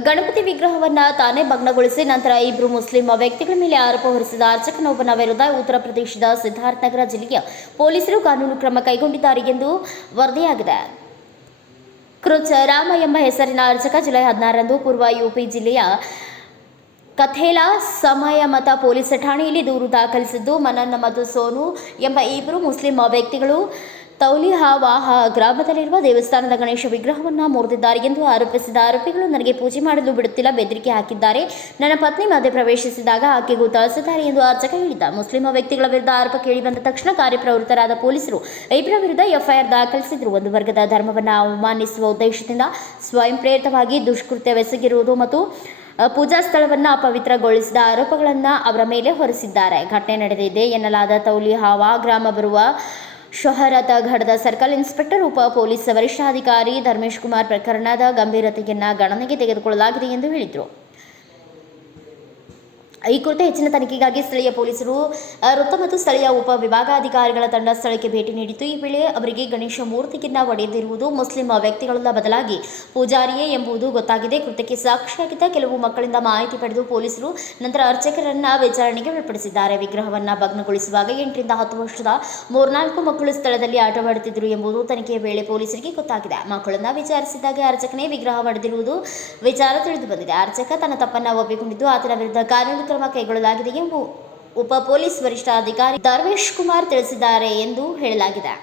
ಗಣಪತಿ ವಿಗ್ರಹವನ್ನ ತಾನೇ ಭಗ್ನಗೊಳಿಸಿ ನಂತರ ಇಬ್ಬರು ಮುಸ್ಲಿಂ ವ್ಯಕ್ತಿಗಳ ಮೇಲೆ ಆರೋಪ ಹೊರಿಸಿದ ಅರ್ಚಕನೊಬ್ಬನ ವಿರುದ್ಧ ಉತ್ತರ ಪ್ರದೇಶದ ಸಿದ್ಧಾರ್ಥನಗರ ಜಿಲ್ಲೆಯ ಪೊಲೀಸರು ಕಾನೂನು ಕ್ರಮ ಕೈಗೊಂಡಿದ್ದಾರೆ ಎಂದು ವರದಿಯಾಗಿದೆ. ಕೃಚ ರಾಮ ಎಂಬ ಹೆಸರಿನ ಅರ್ಚಕ ಜುಲೈ ಹದಿನಾರರಂದು ಪೂರ್ವ ಯುಪಿ ಜಿಲ್ಲೆಯ ಕಥೇಲಾ ಸಮಯ ಮತ ಪೊಲೀಸ್ ಠಾಣೆಯಲ್ಲಿ ದೂರು ದಾಖಲಿಸಿದ್ದು ಮನನ್ ಮತ್ತು ಸೋನು ಎಂಬ ಇಬ್ಬರು ಮುಸ್ಲಿಂ ವ್ಯಕ್ತಿಗಳು ತೌಲಿಹಾವಾಹ ಗ್ರಾಮದಲ್ಲಿರುವ ದೇವಸ್ಥಾನದ ಗಣೇಶ ವಿಗ್ರಹವನ್ನು ಮುರಿದಿದ್ದಾರೆ ಎಂದು ಆರೋಪಿಸಿದ ಆರೋಪಿಗಳು, ನನಗೆ ಪೂಜೆ ಮಾಡಲು ಬಿಡುತ್ತಿಲ್ಲ, ಬೆದರಿಕೆ ಹಾಕಿದ್ದಾರೆ. ನನ್ನ ಪತ್ನಿ ಮಧ್ಯೆ ಪ್ರವೇಶಿಸಿದಾಗ ಆಕೆಗೂ ತಳಿಸಿದ್ದಾರೆ ಎಂದು ಅರ್ಚಕ ಹೇಳಿದ ಮುಸ್ಲಿಂ ವ್ಯಕ್ತಿಗಳ ವಿರುದ್ಧ ಆರೋಪ ಕೇಳಿಬಂದ ತಕ್ಷಣ ಕಾರ್ಯಪ್ರವೃತ್ತರಾದ ಪೊಲೀಸರು ಇಬ್ಬರ ವಿರುದ್ಧ ಎಫ್ಐಆರ್ ದಾಖಲಿಸಿದರು. ಒಂದು ವರ್ಗದ ಧರ್ಮವನ್ನು ಅವಮಾನಿಸುವ ಉದ್ದೇಶದಿಂದ ಸ್ವಯಂ ಪ್ರೇರಿತವಾಗಿ ದುಷ್ಕೃತ್ಯವೆಸಗಿರುವುದು ಮತ್ತು ಪೂಜಾ ಸ್ಥಳವನ್ನು ಅಪವಿತ್ರಗೊಳಿಸಿದ ಆರೋಪಗಳನ್ನು ಅವರ ಮೇಲೆ ಹೊರಿಸಿದ್ದಾರೆ. ಘಟನೆ ನಡೆದಿದೆ ಎನ್ನಲಾದ ತೌಲಿ ಹಾವಾ ಗ್ರಾಮ ಬರುವ ಶೊಹರತ ಘಡದ ಸರ್ಕಲ್ ಇನ್ಸ್ಪೆಕ್ಟರ್ ಉಪ ಪೊಲೀಸ್ ವರಿಷ್ಠಾಧಿಕಾರಿ ಧರ್ಮೇಶ್ ಕುಮಾರ್ ಪ್ರಕರಣದ ಗಂಭೀರತೆಯನ್ನು ಗಣನೆಗೆ ತೆಗೆದುಕೊಳ್ಳಲಾಗಿದೆ ಎಂದು ಹೇಳಿದರು. ಈ ಕುರಿತು ಹೆಚ್ಚಿನ ತನಿಖೆಗಾಗಿ ಸ್ಥಳೀಯ ಪೊಲೀಸರು ವೃತ್ತ ಮತ್ತು ಸ್ಥಳೀಯ ಉಪ ವಿಭಾಗಾಧಿಕಾರಿಗಳ ತಂಡ ಸ್ಥಳಕ್ಕೆ ಭೇಟಿ ನೀಡಿತ್ತು. ಈ ವೇಳೆ ಅವರಿಗೆ ಗಣೇಶ ಮೂರ್ತಿಗಿಂತ ಒಡೆದಿರುವುದು ಮುಸ್ಲಿಂ ವ್ಯಕ್ತಿಗಳಲ್ಲ ಬದಲಾಗಿ ಪೂಜಾರಿಯೇ ಎಂಬುದು ಗೊತ್ತಾಗಿದೆ. ಕೃತ್ಯಕ್ಕೆ ಸಾಕ್ಷಿಯಾಗಿದ್ದ ಕೆಲವು ಮಕ್ಕಳಿಂದ ಮಾಹಿತಿ ಪಡೆದು ಪೊಲೀಸರು ನಂತರ ಅರ್ಚಕರನ್ನ ವಿಚಾರಣೆಗೆ ಒಳಪಡಿಸಿದ್ದಾರೆ. ವಿಗ್ರಹವನ್ನು ಭಗ್ನಗೊಳಿಸುವಾಗ ಎಂಟರಿಂದ ಹತ್ತು ವರ್ಷದ ಮೂರ್ನಾಲ್ಕು ಮಕ್ಕಳು ಸ್ಥಳದಲ್ಲಿ ಆಟವಾಡುತ್ತಿದ್ದರು ಎಂಬುದು ತನಿಖೆಯ ವೇಳೆ ಪೊಲೀಸರಿಗೆ ಗೊತ್ತಾಗಿದೆ. ಮಕ್ಕಳನ್ನ ವಿಚಾರಿಸಿದಾಗ ಅರ್ಚಕನೇ ವಿಗ್ರಹ ಒಡೆದಿರುವುದು ವಿಚಾರ ತಿಳಿದು ಬಂದಿದೆ. ಅರ್ಚಕ ತನ್ನ ತಪ್ಪನ್ನ ಒಪ್ಪಿಕೊಂಡಿದ್ದು, ಆತನ ವಿರುದ್ಧ ಕಾನೂನು ಕ್ರಮ ಕೈಗೊಳ್ಳಲಾಗಿದೆ ಎಂದು ಉಪ ಪೊಲೀಸ್ ವರಿಷ್ಠಾಧಿಕಾರಿ ಧರ್ಮೇಶ್ ಕುಮಾರ್ ತಿಳಿಸಿದ್ದಾರೆ ಎಂದು ಹೇಳಲಾಗಿದೆ.